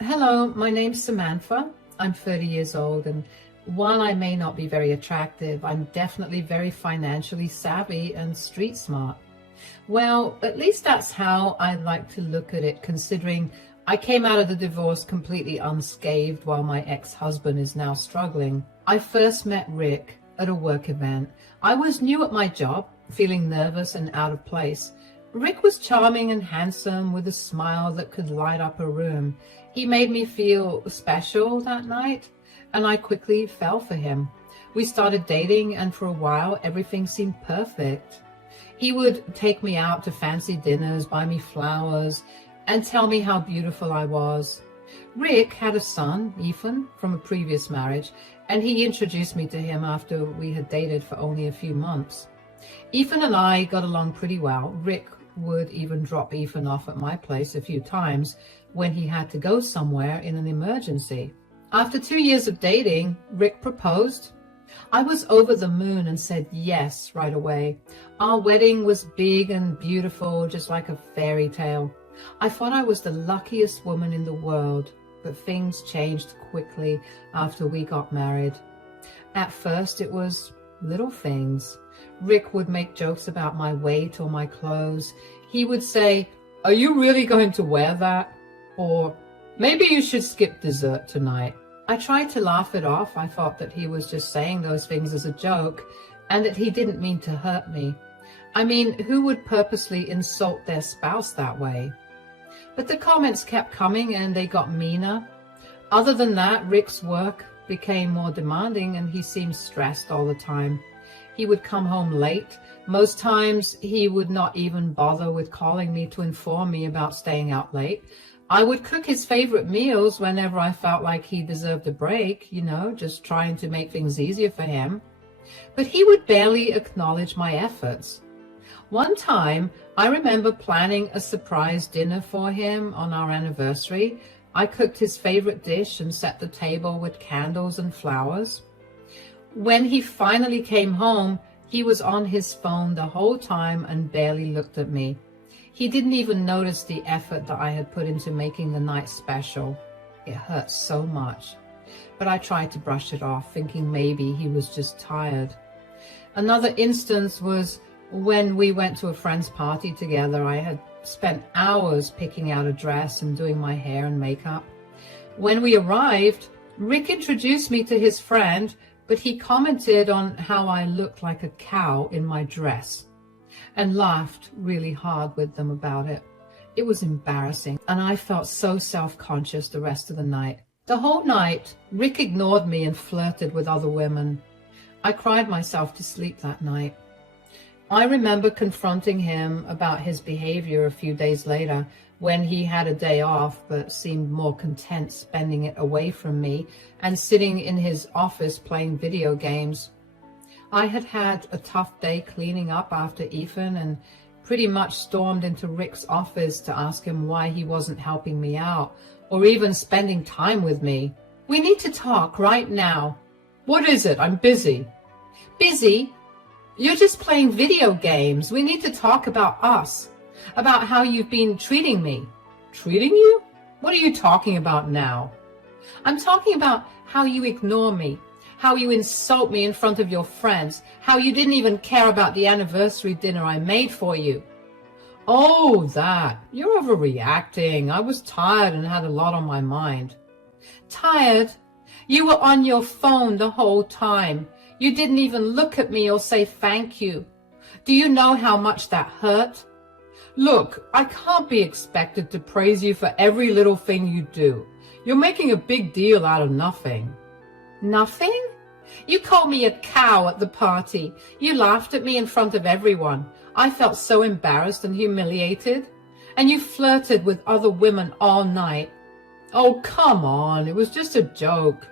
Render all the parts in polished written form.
Hello, my name's Samantha. I'm 30 years old, and while I may not be very attractive, I'm definitely very financially savvy and street smart. Well, at least that's how I like to look at it, considering I came out of the divorce completely unscathed while my ex-husband is now struggling. I first met Rick at a work event. I was new at my job, feeling nervous and out of place. Rick was charming and handsome with a smile that could light up a room. He made me feel special that night, and I quickly fell for him. We started dating, and for a while, everything seemed perfect. He would take me out to fancy dinners, buy me flowers, and tell me how beautiful I was. Rick had a son, Ethan, from a previous marriage, and he introduced me to him after we had dated for only a few months. Ethan and I got along pretty well. Rick would even drop Ethan off at my place a few times when he had to go somewhere in an emergency. After 2 years of dating, Rick proposed. I was over the moon and said yes right away. Our wedding was big and beautiful, just like a fairy tale. I thought I was the luckiest woman in the world, but things changed quickly after we got married. At first, it was little things. Rick would make jokes about my weight or my clothes. He would say, "Are you really going to wear that?" Or, "Maybe you should skip dessert tonight." I tried to laugh it off. I thought that he was just saying those things as a joke and that he didn't mean to hurt me. I mean, who would purposely insult their spouse that way? But the comments kept coming and they got meaner. Other than that, Rick's work became more demanding and he seemed stressed all the time. He would come home late. Most times he would not even bother with calling me to inform me about staying out late. I would cook his favorite meals whenever I felt like he deserved a break, just trying to make things easier for him. But he would barely acknowledge my efforts. One time, I remember planning a surprise dinner for him on our anniversary. I cooked his favorite dish and set the table with candles and flowers. When he finally came home, he was on his phone the whole time and barely looked at me. He didn't even notice the effort that I had put into making the night special. It hurt so much. But I tried to brush it off, thinking maybe he was just tired. Another instance was when we went to a friend's party together. I had spent hours picking out a dress and doing my hair and makeup. When we arrived, Rick introduced me to his friend, but he commented on how I looked like a cow in my dress and laughed really hard with them about it. It was embarrassing, and I felt so self-conscious the rest of the night. The whole night, Rick ignored me and flirted with other women. I cried myself to sleep that night. I remember confronting him about his behavior a few days later when he had a day off but seemed more content spending it away from me and sitting in his office playing video games. I had had a tough day cleaning up after Ethan and pretty much stormed into Rick's office to ask him why he wasn't helping me out or even spending time with me. "We need to talk right now." "What is it? I'm busy." "Busy? You're just playing video games. We need to talk about us, about how you've been treating me." "Treating you? What are you talking about now?" "I'm talking about how you ignore me, how you insult me in front of your friends, how you didn't even care about the anniversary dinner I made for you." "Oh, that. You're overreacting. I was tired and had a lot on my mind." "Tired? You were on your phone the whole time. You didn't even look at me or say thank you. Do you know how much that hurt?" "Look, I can't be expected to praise you for every little thing you do. You're making a big deal out of nothing." "Nothing? You called me a cow at the party. You laughed at me in front of everyone. I felt so embarrassed and humiliated. And you flirted with other women all night." "Oh, come on. It was just a joke.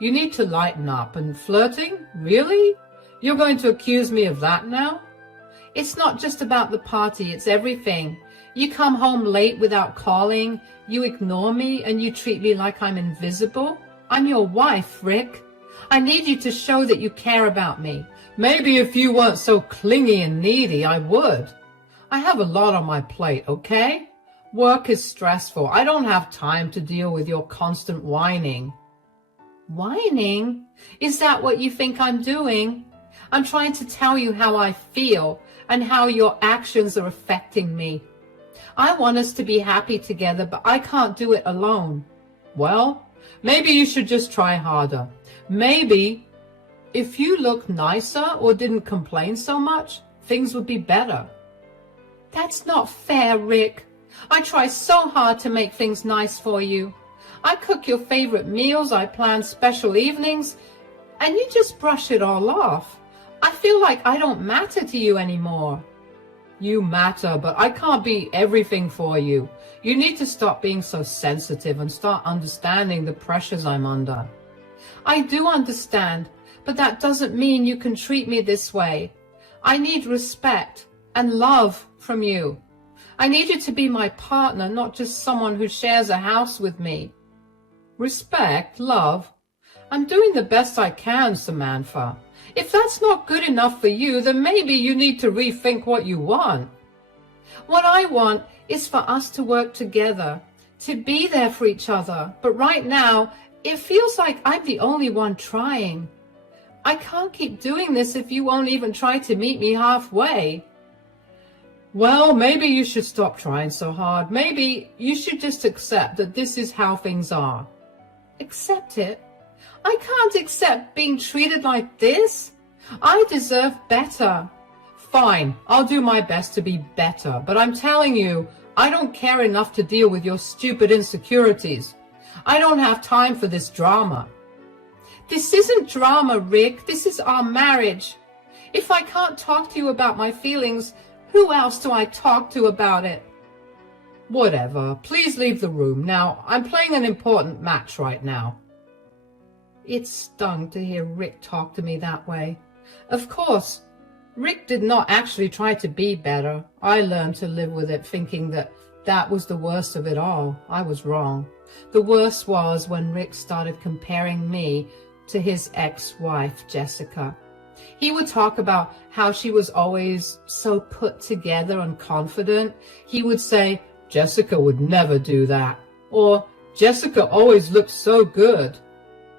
You need to lighten up. And flirting? Really? You're going to accuse me of that now?" "It's not just about the party. It's everything. You come home late without calling. You ignore me and you treat me like I'm invisible. I'm your wife, Rick. I need you to show that you care about me." "Maybe if you weren't so clingy and needy, I would. I have a lot on my plate, okay? Work is stressful. I don't have time to deal with your constant whining. Whining? Is that what you think I'm doing? I'm trying to tell you how I feel and how your actions are affecting me. I want us to be happy together, but I can't do it alone. Well, maybe you should just try harder. Maybe if you looked nicer or didn't complain so much, things would be better. That's not fair, Rick. I try so hard to make things nice for you. I cook your favorite meals, I plan special evenings, and you just brush it all off. I feel like I don't matter to you anymore. You matter, but I can't be everything for you. You need to stop being so sensitive and start understanding the pressures I'm under. I do understand, but that doesn't mean you can treat me this way. I need respect and love from you. I need you to be my partner, not just someone who shares a house with me. Respect, love. I'm doing the best I can, Samantha. If that's not good enough for you, then maybe you need to rethink what you want. What I want is for us to work together, to be there for each other. But right now, it feels like I'm the only one trying. I can't keep doing this if you won't even try to meet me halfway. Well, maybe you should stop trying so hard. Maybe you should just accept that this is how things are. Accept it? I can't accept being treated like this. I deserve better. Fine, I'll do my best to be better, but I'm telling you, I don't care enough to deal with your stupid insecurities. I don't have time for this drama. This isn't drama, Rick. This is our marriage. If I can't talk to you about my feelings, who else do I talk to about it? Whatever. Please leave the room. Now, I'm playing an important match right now. It stung to hear Rick talk to me that way. Of course, Rick did not actually try to be better. I learned to live with it, thinking that that was the worst of it all. I was wrong. The worst was when Rick started comparing me to his ex-wife, Jessica. He would talk about how she was always so put together and confident. He would say, Jessica would never do that. Or, Jessica always looked so good.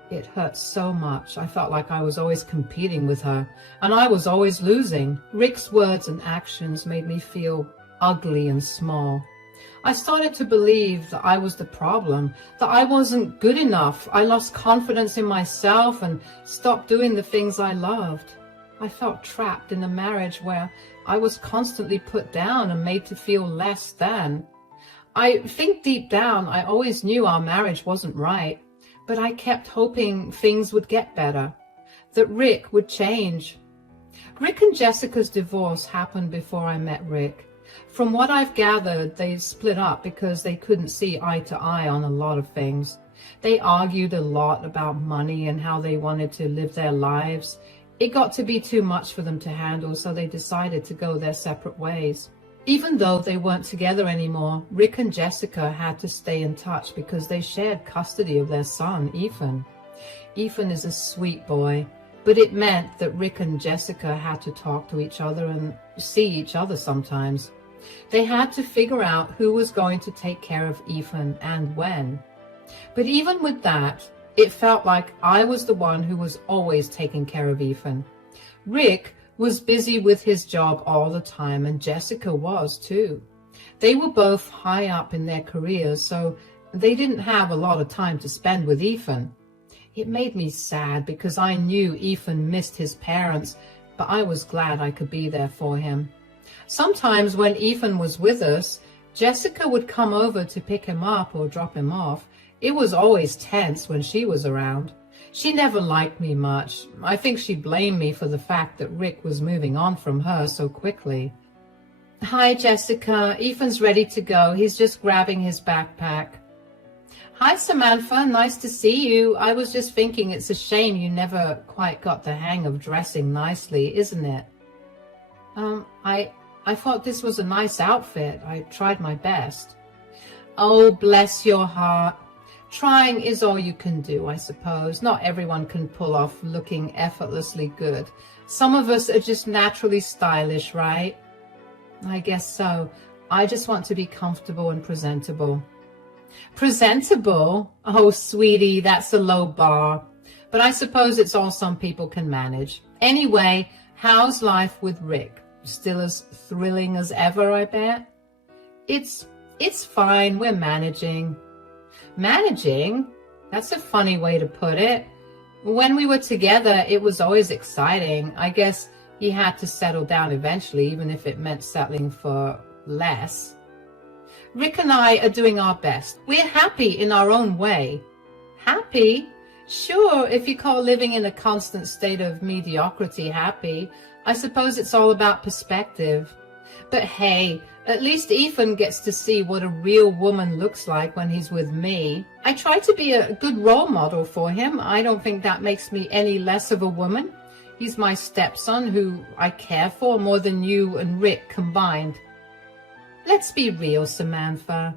It hurt so much. I felt like I was always competing with her, and I was always losing. Rick's words and actions made me feel ugly and small. I started to believe that I was the problem, that I wasn't good enough. I lost confidence in myself and stopped doing the things I loved. I felt trapped in a marriage where I was constantly put down and made to feel less than. I think deep down I always knew our marriage wasn't right. But I kept hoping things would get better, that Rick would change. Rick and Jessica's divorce happened before I met Rick. From what I've gathered, they split up because they couldn't see eye to eye on a lot of things. They argued a lot about money and how they wanted to live their lives. It got to be too much for them to handle, so they decided to go their separate ways. Even though they weren't together anymore, Rick and Jessica had to stay in touch because they shared custody of their son, Ethan. Ethan is a sweet boy, but it meant that Rick and Jessica had to talk to each other and see each other sometimes. They had to figure out who was going to take care of Ethan and when. But even with that, it felt like I was the one who was always taking care of Ethan. Rick was busy with his job all the time, and Jessica was too. They were both high up in their careers, so they didn't have a lot of time to spend with Ethan. It made me sad because I knew Ethan missed his parents, but I was glad I could be there for him. Sometimes when Ethan was with us, Jessica would come over to pick him up or drop him off. It was always tense when she was around. She never liked me much. I think she blamed me for the fact that Rick was moving on from her so quickly. Hi, Jessica. Ethan's ready to go. He's just grabbing his backpack. Hi, Samantha. Nice to see you. I was just thinking it's a shame you never quite got the hang of dressing nicely, isn't it? I thought this was a nice outfit. I tried my best. Oh, bless your heart. Trying is all you can do, I suppose. Not everyone can pull off looking effortlessly good. Some of us are just naturally stylish, right? I guess so. I just want to be comfortable and presentable. Presentable? Oh, sweetie, that's a low bar. But I suppose it's all some people can manage. Anyway, how's life with Rick? Still as thrilling as ever, I bet? It's fine. We're managing. Managing? That's a funny way to put it. When we were together, it was always exciting. I guess he had to settle down eventually, even if it meant settling for less. Rick and I are doing our best. We're happy in our own way. Happy? Sure, if you call living in a constant state of mediocrity happy, I suppose it's all about perspective. But hey, at least Ethan gets to see what a real woman looks like when he's with me. I try to be a good role model for him. I don't think that makes me any less of a woman. He's my stepson who I care for more than you and Rick combined. Let's be real, Samantha.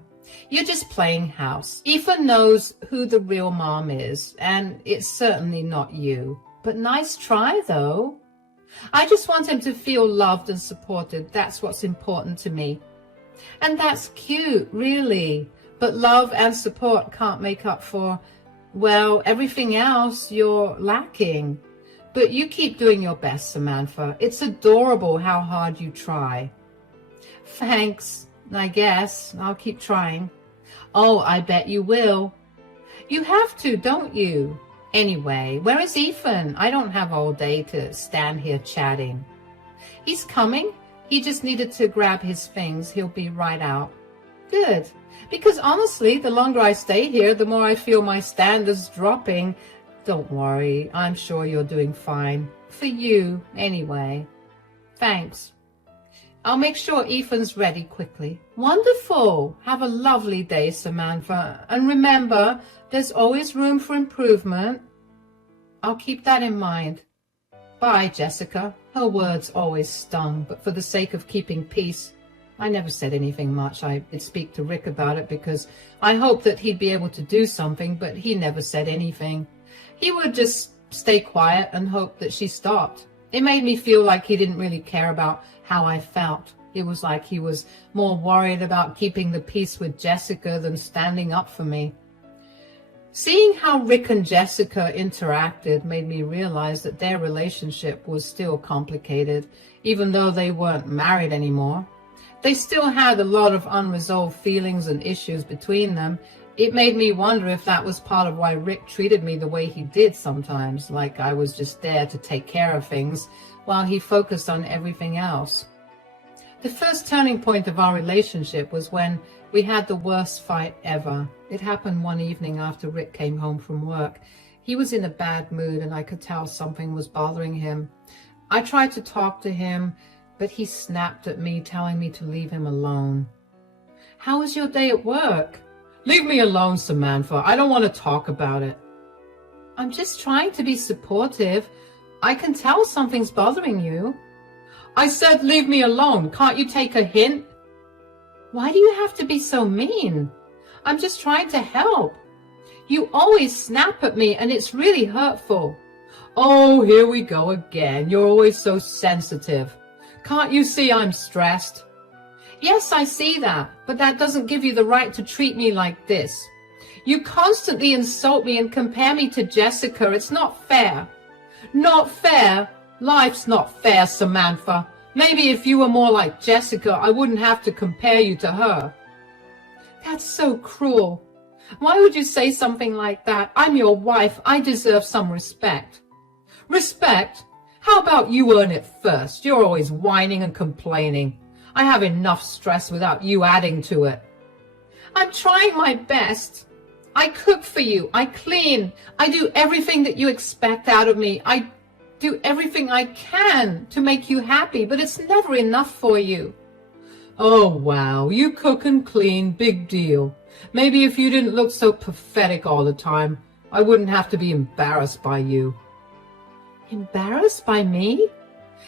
You're just playing house. Ethan knows who the real mom is, and it's certainly not you. But nice try, though. I just want him to feel loved and supported. That's what's important to me. And that's cute, really. But love and support can't make up for, well, everything else you're lacking. But you keep doing your best, Samantha. It's adorable how hard you try. Thanks, I guess. I'll keep trying. Oh, I bet you will. You have to, don't you? Anyway, where is Ethan? I don't have all day to stand here chatting. He's coming. He just needed to grab his things. He'll be right out. Good. Because honestly, the longer I stay here, the more I feel my standards dropping. Don't worry. I'm sure you're doing fine. For you, anyway. Thanks. I'll make sure Ethan's ready quickly. Wonderful. Have a lovely day, Samantha. And remember, there's always room for improvement. I'll keep that in mind. Bye, Jessica. Her words always stung, but for the sake of keeping peace, I never said anything much. I did speak to Rick about it because I hoped that he'd be able to do something, but he never said anything. He would just stay quiet and hope that she stopped. It made me feel like he didn't really care about how I felt. It was like he was more worried about keeping the peace with Jessica than standing up for me. Seeing how Rick and Jessica interacted made me realize that their relationship was still complicated, even though they weren't married anymore. They still had a lot of unresolved feelings and issues between them. It made me wonder if that was part of why Rick treated me the way he did sometimes, like I was just there to take care of things while he focused on everything else. The first turning point of our relationship was when we had the worst fight ever. It happened one evening after Rick came home from work. He was in a bad mood and I could tell something was bothering him. I tried to talk to him, but he snapped at me, telling me to leave him alone. How was your day at work? Leave me alone, Samantha. I don't want to talk about it. I'm just trying to be supportive. I can tell something's bothering you. I said leave me alone. Can't you take a hint? Why do you have to be so mean? I'm just trying to help. You always snap at me and it's really hurtful. Oh, here we go again. You're always so sensitive. Can't you see I'm stressed? Yes, I see that, but that doesn't give you the right to treat me like this. You constantly insult me and compare me to Jessica. It's not fair. Not fair? Life's not fair, Samantha. Maybe if you were more like Jessica, I wouldn't have to compare you to her. That's so cruel. Why would you say something like that? I'm your wife. I deserve some respect. Respect? How about you earn it first? You're always whining and complaining. I have enough stress without you adding to it. I'm trying my best. I cook for you. I clean. I do everything that you expect out of me. I do everything I can to make you happy, but it's never enough for you. Oh, wow. You cook and clean. Big deal. Maybe if you didn't look so pathetic all the time, I wouldn't have to be embarrassed by you. Embarrassed by me?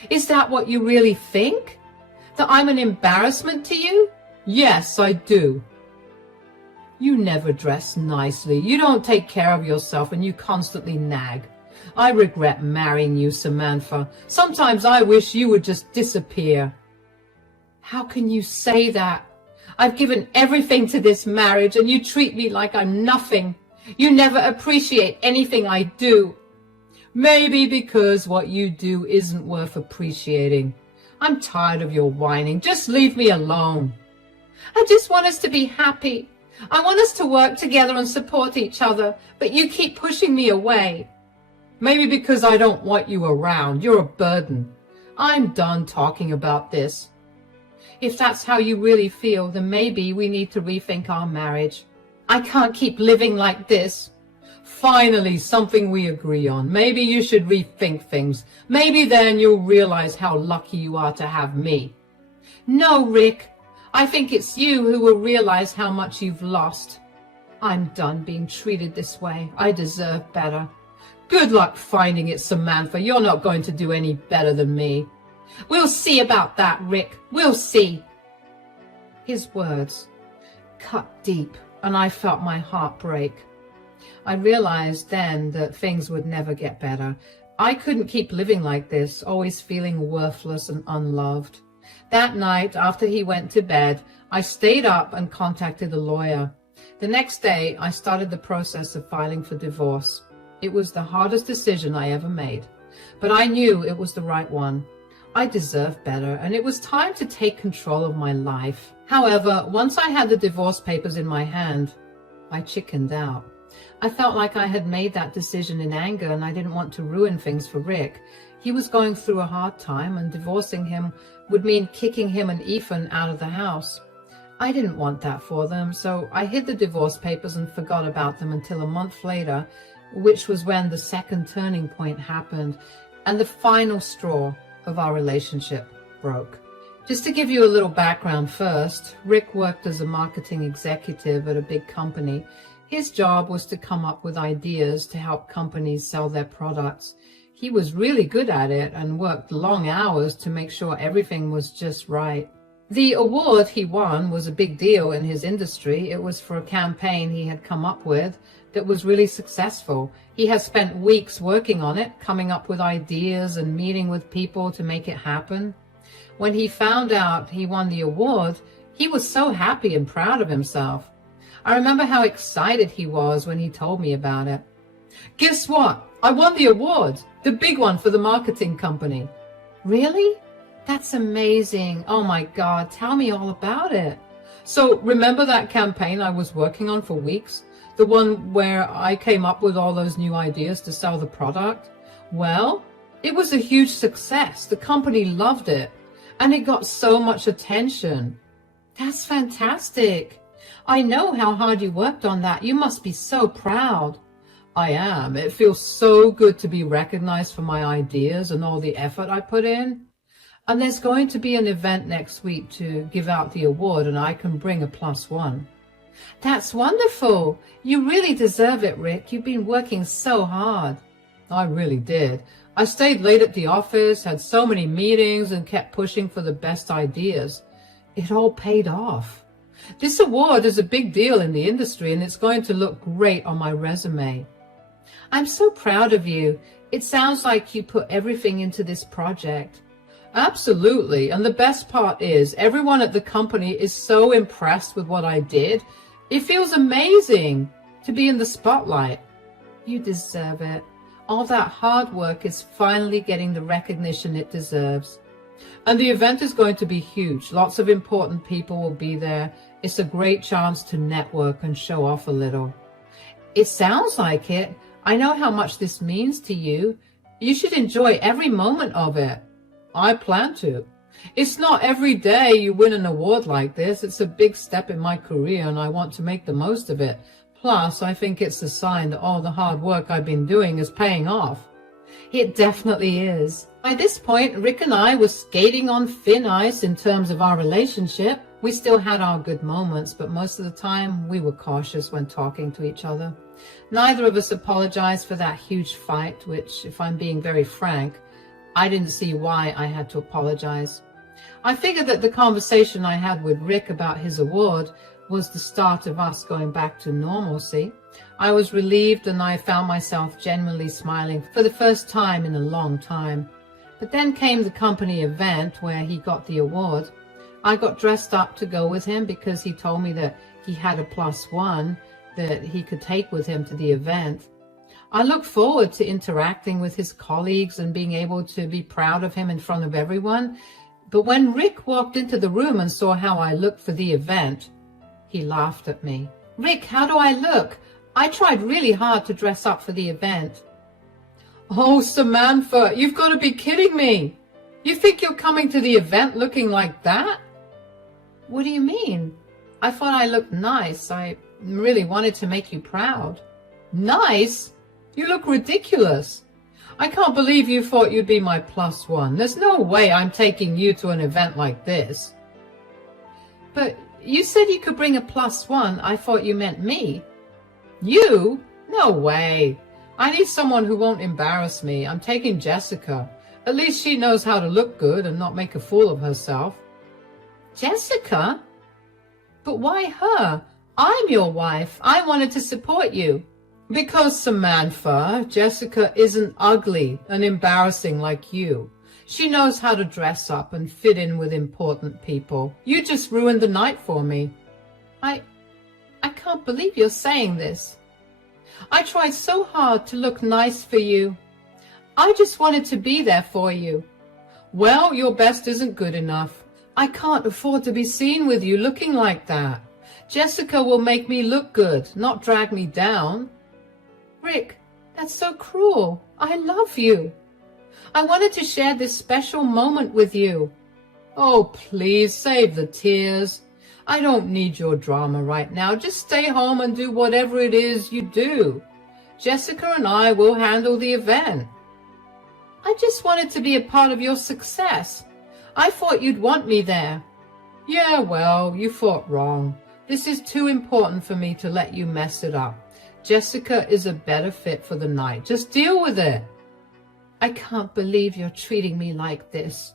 Is that what you really think? That I'm an embarrassment to you? Yes, I do. You never dress nicely. You don't take care of yourself and you constantly nag. I regret marrying you, Samantha. Sometimes I wish you would just disappear. How can you say that? I've given everything to this marriage and you treat me like I'm nothing. You never appreciate anything I do. Maybe because what you do isn't worth appreciating. I'm tired of your whining. Just leave me alone. I just want us to be happy. I want us to work together and support each other, but you keep pushing me away. Maybe because I don't want you around. You're a burden. I'm done talking about this. If that's how you really feel, then maybe we need to rethink our marriage. I can't keep living like this. Finally, something we agree on. Maybe you should rethink things. Maybe then you'll realize how lucky you are to have me. No, Rick. I think it's you who will realize how much you've lost. I'm done being treated this way. I deserve better. Good luck finding it, Samantha. You're not going to do any better than me. We'll see about that, Rick. We'll see. His words cut deep, and I felt my heart break. I realized then that things would never get better. I couldn't keep living like this, always feeling worthless and unloved. That night, after he went to bed, I stayed up and contacted a lawyer. The next day, I started the process of filing for divorce. It was the hardest decision I ever made, but I knew it was the right one. I deserved better, and it was time to take control of my life. However, once I had the divorce papers in my hand, I chickened out. I felt like I had made that decision in anger, and I didn't want to ruin things for Rick. He was going through a hard time, and divorcing him would mean kicking him and Ethan out of the house. I didn't want that for them, so I hid the divorce papers and forgot about them until a month later, which was when the second turning point happened, and the final straw of our relationship broke. Just to give you a little background first, Rick worked as a marketing executive at a big company. His job was to come up with ideas to help companies sell their products. He was really good at it and worked long hours to make sure everything was just right. The award he won was a big deal in his industry. It was for a campaign he had come up with that was really successful. He has spent weeks working on it, coming up with ideas and meeting with people to make it happen. When he found out he won the award, he was so happy and proud of himself. I remember how excited he was when he told me about it. Guess what? I won the award, the big one for the marketing company. Really? That's amazing. Oh my God, tell me all about it. So remember that campaign I was working on for weeks? The one where I came up with all those new ideas to sell the product? Well, it was a huge success. The company loved it, and it got so much attention. That's fantastic. I know how hard you worked on that. You must be so proud. I am. It feels so good to be recognized for my ideas and all the effort I put in. And there's going to be an event next week to give out the award, and I can bring a +1. That's wonderful. You really deserve it, Rick. You've been working so hard. I really did. I stayed late at the office, had so many meetings, and kept pushing for the best ideas. It all paid off. This award is a big deal in the industry, and it's going to look great on my resume. I'm so proud of you. It sounds like you put everything into this project. Absolutely. And the best part is everyone at the company is so impressed with what I did. It feels amazing to be in the spotlight. You deserve it. All that hard work is finally getting the recognition it deserves. And the event is going to be huge. Lots of important people will be there. It's a great chance to network and show off a little. It sounds like it. I know how much this means to you. You should enjoy every moment of it. I plan to. It's not every day you win an award like this. It's a big step in my career, and I want to make the most of it. Plus, I think it's a sign that all the hard work I've been doing is paying off. It definitely is. By this point, Rick and I were skating on thin ice in terms of our relationship. We still had our good moments, but most of the time we were cautious when talking to each other. Neither of us apologized for that huge fight, which, if I'm being very frank, I didn't see why I had to apologize. I figured that the conversation I had with Rick about his award was the start of us going back to normalcy. I was relieved, and I found myself genuinely smiling for the first time in a long time. But then came the company event where he got the award. I got dressed up to go with him because he told me that he had a +1 that he could take with him to the event. I looked forward to interacting with his colleagues and being able to be proud of him in front of everyone. But when Rick walked into the room and saw how I looked for the event, he laughed at me. "Rick, how do I look? I tried really hard to dress up for the event." "Oh, Samantha, you've got to be kidding me. You think you're coming to the event looking like that?" "What do you mean? I thought I looked nice. I really wanted to make you proud." "Nice? You look ridiculous. I can't believe you thought you'd be my +1. There's no way I'm taking you to an event like this." "But you said you could bring a +1. I thought you meant me." "You? No way. I need someone who won't embarrass me. I'm taking Jessica. At least she knows how to look good and not make a fool of herself." "Jessica? But why her? I'm your wife. I wanted to support you." "Because, Samantha, Jessica isn't ugly and embarrassing like you. She knows how to dress up and fit in with important people. You just ruined the night for me." I can't believe you're saying this. I tried so hard to look nice for you. I just wanted to be there for you." "Well, your best isn't good enough. I can't afford to be seen with you looking like that. Jessica will make me look good, not drag me down." "Rick, that's so cruel. I love you. I wanted to share this special moment with you." "Oh, please save the tears. I don't need your drama right now. Just stay home and do whatever it is you do. Jessica and I will handle the event." "I just wanted to be a part of your success. I thought you'd want me there." "Yeah, well, you thought wrong. This is too important for me to let you mess it up. Jessica is a better fit for the night. Just deal with it." "I can't believe you're treating me like this.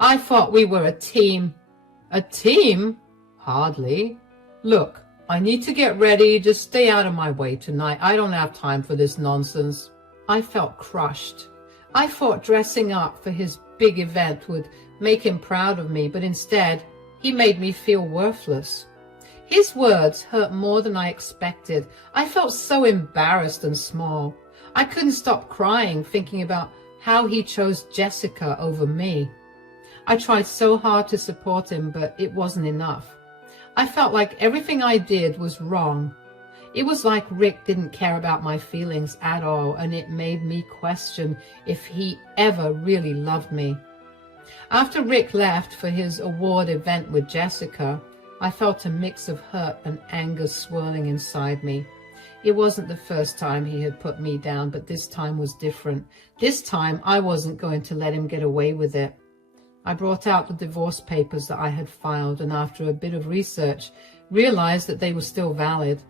I thought we were a team." "A team? Hardly. Look, I need to get ready. Just stay out of my way tonight. I don't have time for this nonsense." I felt crushed. I thought dressing up for his big event would make him proud of me, but instead, he made me feel worthless. His words hurt more than I expected. I felt so embarrassed and small. I couldn't stop crying, thinking about how he chose Jessica over me. I tried so hard to support him, but it wasn't enough. I felt like everything I did was wrong. It was like Rick didn't care about my feelings at all, and it made me question if he ever really loved me. After Rick left for his award event with Jessica, I felt a mix of hurt and anger swirling inside me. It wasn't the first time he had put me down, but this time was different. This time I wasn't going to let him get away with it. I brought out the divorce papers that I had filed, and after a bit of research, realized that they were still valid.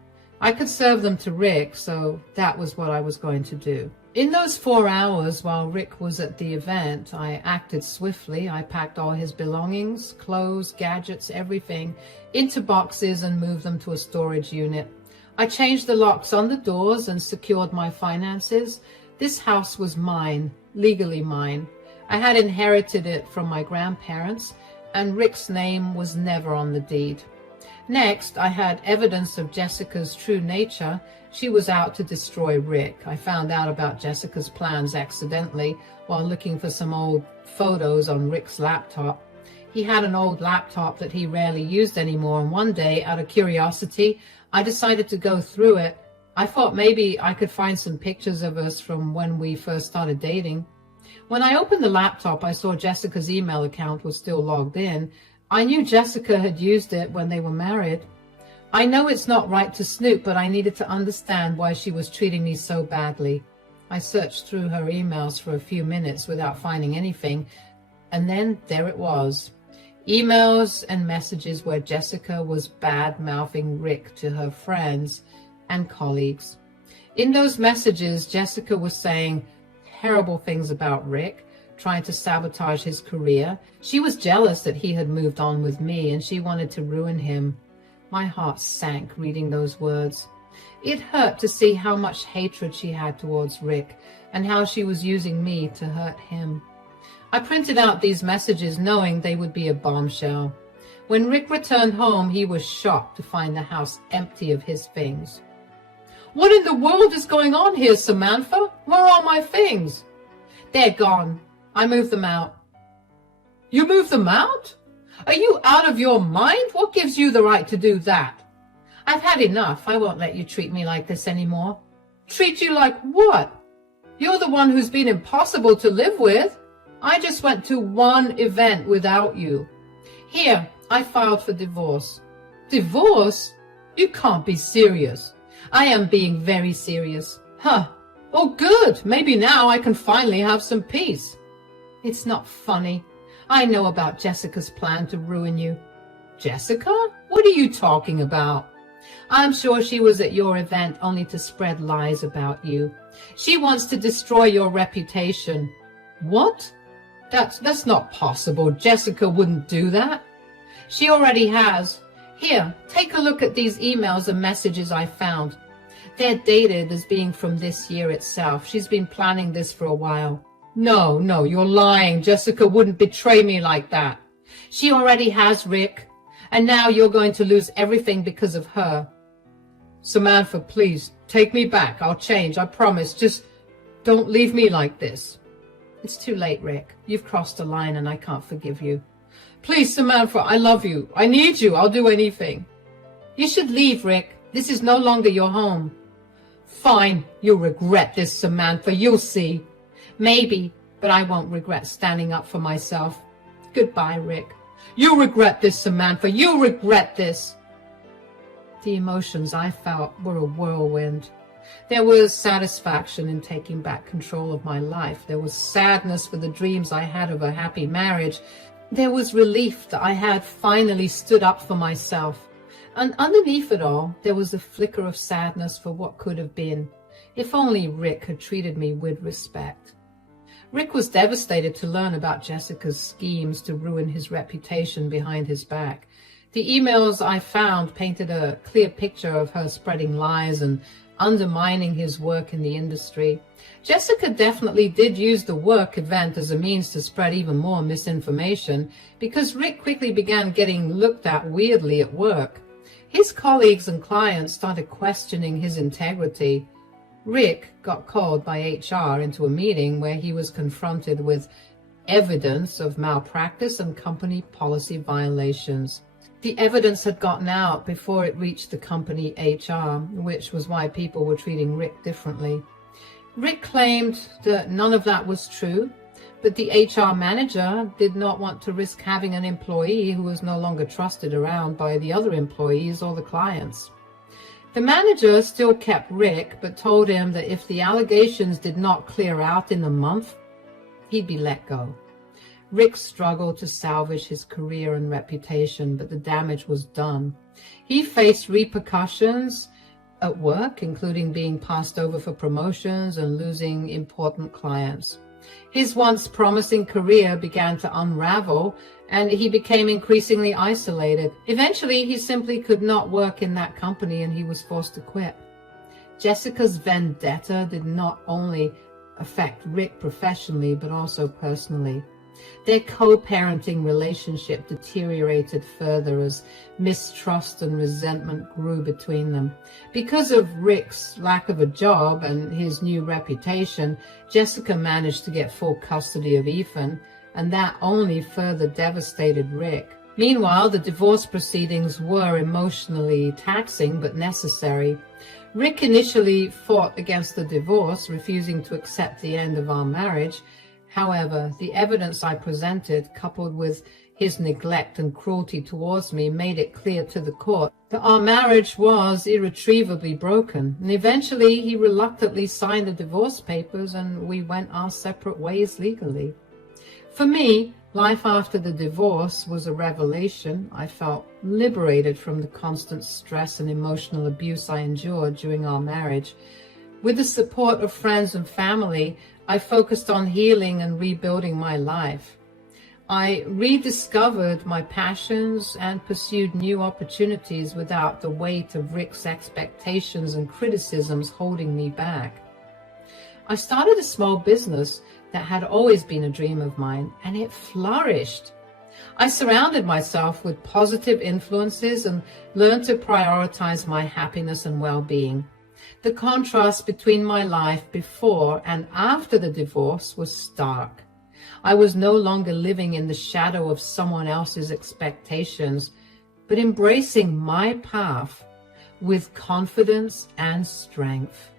I could serve them to Rick, so that was what I was going to do. In those 4 hours while Rick was at the event, I acted swiftly. I packed all his belongings, clothes, gadgets, everything, into boxes and moved them to a storage unit. I changed the locks on the doors and secured my finances. This house was mine, legally mine. I had inherited it from my grandparents, and Rick's name was never on the deed. Next, I had evidence of Jessica's true nature. She was out to destroy Rick. I found out about Jessica's plans accidentally while looking for some old photos on Rick's laptop. He had an old laptop that he rarely used anymore, and one day, out of curiosity, I decided to go through it. I thought maybe I could find some pictures of us from when we first started dating. When I opened the laptop, I saw Jessica's email account was still logged in. I knew Jessica had used it when they were married. I know it's not right to snoop, but I needed to understand why she was treating me so badly. I searched through her emails for a few minutes without finding anything, and then there it was. Emails and messages where Jessica was bad-mouthing Rick to her friends and colleagues. In those messages, Jessica was saying terrible things about Rick, trying to sabotage his career. She was jealous that he had moved on with me, and she wanted to ruin him. My heart sank reading those words. It hurt to see how much hatred she had towards Rick, and how she was using me to hurt him. I printed out these messages knowing they would be a bombshell. When Rick returned home, he was shocked to find the house empty of his things. "What in the world is going on here, Samantha? Where are my things?" "They're gone. I moved them out." "You moved them out? Are you out of your mind? What gives you the right to do that?" "I've had enough. I won't let you treat me like this anymore." "Treat you like what? You're the one who's been impossible to live with. I just went to one event without you. Here, I filed for divorce." "Divorce? You can't be serious." "I am being very serious." "Huh. Oh, good. Maybe now I can finally have some peace." "It's not funny. I know about Jessica's plan to ruin you." "Jessica? What are you talking about?" "I'm sure she was at your event only to spread lies about you. She wants to destroy your reputation." "What? That's not possible. Jessica wouldn't do that." "She already has. Here, take a look at these emails and messages I found. They're dated as being from this year itself. She's been planning this for a while." No, you're lying. Jessica wouldn't betray me like that." "She already has, Rick. And now you're going to lose everything because of her." "Samantha, please, take me back. I'll change, I promise. Just don't leave me like this." "It's too late, Rick. You've crossed a line and I can't forgive you." "Please, Samantha, I love you. I need you. I'll do anything." "You should leave, Rick. This is no longer your home." "Fine. You'll regret this, Samantha. You'll see." "Maybe, but I won't regret standing up for myself. Goodbye, Rick." "You'll regret this, Samantha. You'll regret this." The emotions I felt were a whirlwind. There was satisfaction in taking back control of my life. There was sadness for the dreams I had of a happy marriage. There was relief that I had finally stood up for myself. And underneath it all, there was a flicker of sadness for what could have been. If only Rick had treated me with respect. Rick was devastated to learn about Jessica's schemes to ruin his reputation behind his back. The emails I found painted a clear picture of her spreading lies and undermining his work in the industry. Jessica definitely did use the work event as a means to spread even more misinformation, because Rick quickly began getting looked at weirdly at work. His colleagues and clients started questioning his integrity. Rick got called by HR into a meeting where he was confronted with evidence of malpractice and company policy violations. The evidence had gotten out before it reached the company HR, which was why people were treating Rick differently. Rick claimed that none of that was true, but the HR manager did not want to risk having an employee who was no longer trusted around by the other employees or the clients. The manager still kept Rick, but told him that if the allegations did not clear out in a month, he'd be let go. Rick struggled to salvage his career and reputation, but the damage was done. He faced repercussions at work, including being passed over for promotions and losing important clients. His once promising career began to unravel, and he became increasingly isolated. Eventually, he simply could not work in that company, and he was forced to quit. Jessica's vendetta did not only affect Rick professionally, but also personally. Their co-parenting relationship deteriorated further as mistrust and resentment grew between them. Because of Rick's lack of a job and his new reputation, Jessica managed to get full custody of Ethan, and that only further devastated Rick. Meanwhile, the divorce proceedings were emotionally taxing but necessary. Rick initially fought against the divorce, refusing to accept the end of our marriage. However, the evidence I presented, coupled with his neglect and cruelty towards me, made it clear to the court that our marriage was irretrievably broken. And eventually, he reluctantly signed the divorce papers, and we went our separate ways legally. For me, life after the divorce was a revelation. I felt liberated from the constant stress and emotional abuse I endured during our marriage. With the support of friends and family, I focused on healing and rebuilding my life. I rediscovered my passions and pursued new opportunities without the weight of Rick's expectations and criticisms holding me back. I started a small business that had always been a dream of mine, and it flourished. I surrounded myself with positive influences and learned to prioritize my happiness and well-being. The contrast between my life before and after the divorce was stark. I was no longer living in the shadow of someone else's expectations, but embracing my path with confidence and strength.